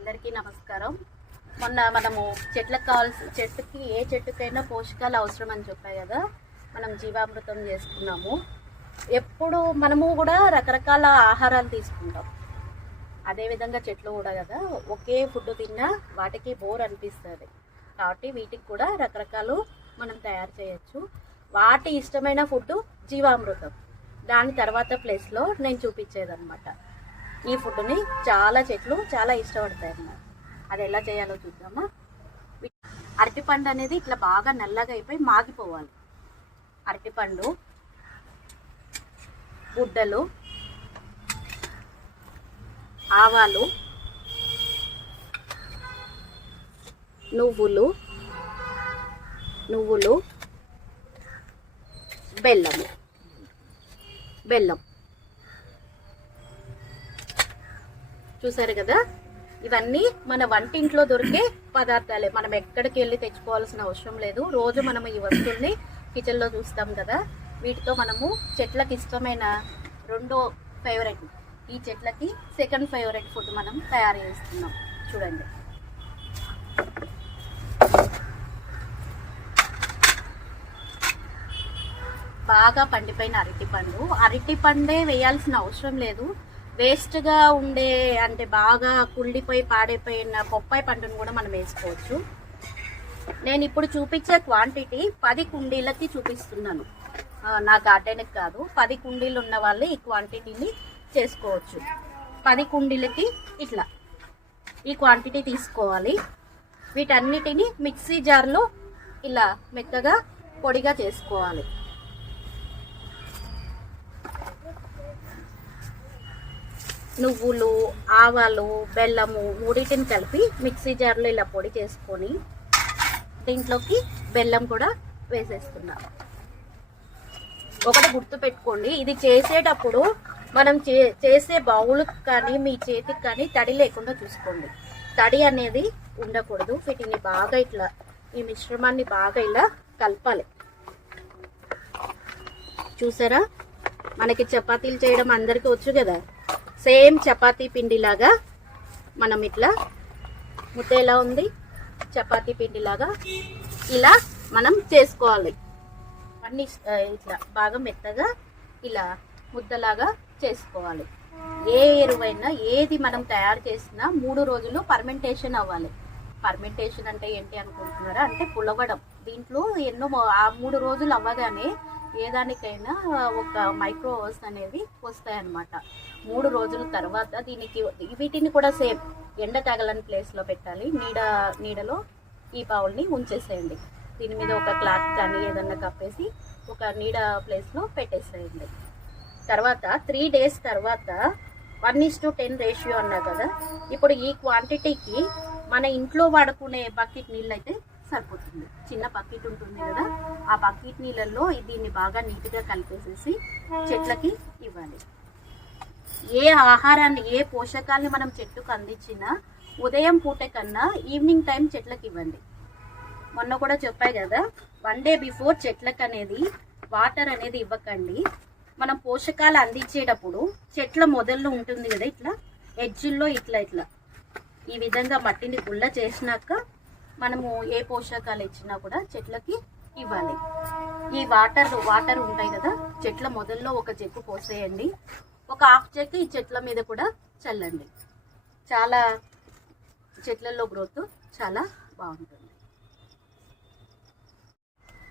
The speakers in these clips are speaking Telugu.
అందరికీ నమస్కారం. మొన్న మనము చెట్టుకి ఏ చెట్టుకైనా పోషకాలు అవసరం అని చెప్పాయి కదా, మనం జీవామృతం చేసుకున్నాము. ఎప్పుడు మనము కూడా రకరకాల ఆహారాలు తీసుకుంటాం, అదేవిధంగా చెట్లు కూడా కదా, ఒకే ఫుడ్ తిన్నా వాటికి బోర్ అనిపిస్తుంది. కాబట్టి వీటికి కూడా రకరకాలు మనం తయారు చేయొచ్చు. వాటి ఇష్టమైన ఫుడ్ జీవామృతం. దాని తర్వాత ప్లేస్లో నేను చూపించేదన్నమాట. ఈ ఫుడ్ని చాలా చెట్లు చాలా ఇష్టపడతాయి అన్నమాట. అది ఎలా చేయాలో చూద్దామా. అరటిపండు అనేది ఇట్లా బాగా నల్లగా అయిపోయి మాగిపోవాలి. అరటిపండు, గుడ్డలు, ఆవాలు, నువ్వులు, బెల్లం చూసారు కదా. ఇవన్నీ మన వంటింట్లో దొరికే పదార్థాలే, మనం ఎక్కడికి వెళ్ళి తెచ్చుకోవాల్సిన అవసరం లేదు. రోజు మనం ఈ వస్తువుల్ని కిచెన్లో చూస్తాం కదా. వీటితో మనము చెట్లకి ఇష్టమైన రెండో ఫేవరెట్, ఈ చెట్లకి సెకండ్ ఫేవరెట్ ఫుడ్ మనం తయారు చేస్తున్నాం. చూడండి, బాగా పండిపోయిన అరటిపండే వేయాల్సిన అవసరం లేదు. వేస్ట్గా ఉండే అంటే బాగా కుళ్ళిపోయి పాడైపోయిన బొప్పాయి పండును కూడా మనం వేసుకోవచ్చు. నేను ఇప్పుడు చూపించే క్వాంటిటీ 10 కుండీలకి చూపిస్తున్నాను. నా గార్డెన్కి కాదు, 10 కుండీలు ఉన్న వాళ్ళు ఈ క్వాంటిటీని చేసుకోవచ్చు. 10 కుండీలకి ఇట్లా ఈ క్వాంటిటీ తీసుకోవాలి. వీటన్నిటిని మిక్సీ జార్లో ఇలా మెత్తగా పొడిగా చేసుకోవాలి. నువ్వులు, ఆవాలు, బెల్లము మూడింటిని కలిపి మిక్సీ జార్లో ఇలా పొడి చేసుకొని దీంట్లోకి బెల్లం కూడా వేసేస్తున్నాం. ఒకటి గుర్తు పెట్టుకోండి, ఇది చేసేటప్పుడు మనం చేసే బౌల్కి కానీ మీ చేతికి కానీ తడి లేకుండా చూసుకోండి. తడి అనేది ఉండకూడదు. వీటిని బాగా ఇట్లా ఈ మిశ్రమాన్ని బాగా ఇలా కలపాలి. చూసారా, మనకి చపాతీలు చేయడం అందరికీ వచ్చు కదా. సేమ్ చపాతీ పిండిలాగా మనం ఇట్లా ముద్ద ఎలా ఉంది, చపాతీ పిండిలాగా ఇలా మనం చేసుకోవాలి. అన్ని ఇట్లా బాగా మెత్తగా ఇలా ముద్దలాగా చేసుకోవాలి. ఏ ఎరువైనా ఏది మనం తయారు చేసినా 3 రోజులు పర్మెంటేషన్ అవ్వాలి. పర్మెంటేషన్ అంటే ఏంటి అనుకుంటున్నారా, అంటే పులగడం. దీంట్లో ఎన్నో ఆ 3 రోజులు అవ్వగానే ఏ దానికైనా ఒక మైక్రోవేవ్స్ అనేవి వస్తాయన్నమాట. 3 రోజుల తర్వాత వీటిని కూడా సేమ్ ఎండ తగలని ప్లేస్లో పెట్టాలి. నీడలో ఈ బౌల్ని ఉంచేసేయండి. దీని మీద ఒక క్లాత్ కానీ ఏదన్నా కప్పేసి ఒక నీడ ప్లేస్లో పెట్టేసేయండి. తర్వాత 3 డేస్ తర్వాత 1:10 రేషియో అన్నా కదా. ఇప్పుడు ఈ క్వాంటిటీకి మన ఇంట్లో వాడుకునే బకెట్ నీళ్ళు అయితే సరిపోతుంది. చిన్న బకెట్ ఉంటుంది కదా, ఆ బకెట్ నీళ్ళల్లో దీన్ని బాగా నీట్గా కలిపేసేసి చెట్లకి ఇవ్వాలి. ఏ ఆహారాన్ని, ఏ పోషకాన్ని మనం చెట్టుకు అందించినా ఉదయం పూట కన్నా ఈవినింగ్ టైం చెట్లకి ఇవ్వండి. మొన్న కూడా చెప్పాయి కదా, 1 డే బిఫోర్ చెట్లకు అనేది వాటర్ అనేది ఇవ్వకండి. మనం పోషకాలు అందించేటప్పుడు చెట్ల మొదల్లో ఉంటుంది కదా, ఇట్లా ఎడ్జిల్లో ఇట్లా ఈ విధంగా మట్టిని గుల్ల చేసినాక మనము ఏ పోషకాలు ఇచ్చినా కూడా చెట్లకి ఇవ్వాలి. ఈ వాటర్ ఉంటాయి కదా, చెట్ల మొదల్లో ఒక చెక్కు పోసేయండి. ఒక 1/2 చెక్కు ఈ చెట్ల మీద కూడా చల్లండి. చాలా చెట్లలో గ్రోత్ చాలా బాగుంటుంది.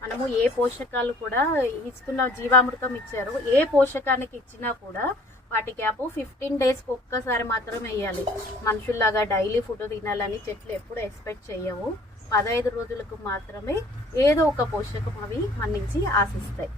మనము ఏ పోషకాలు కూడా ఇస్తున్న జీవామృతం ఇచ్చారు, ఏ పోషకానికి ఇచ్చినా కూడా వాటి క్యాప్ 15 డేస్కి ఒక్కసారి మాత్రం వేయాలి. మనుషుల్లాగా డైలీ ఫుడ్ తినాలని చెట్లు ఎప్పుడు ఎక్స్పెక్ట్ చేయవు. 15 రోజులకు మాత్రమే ఏదో ఒక పోషకం అవి మన నుంచి ఆశిస్తాయి.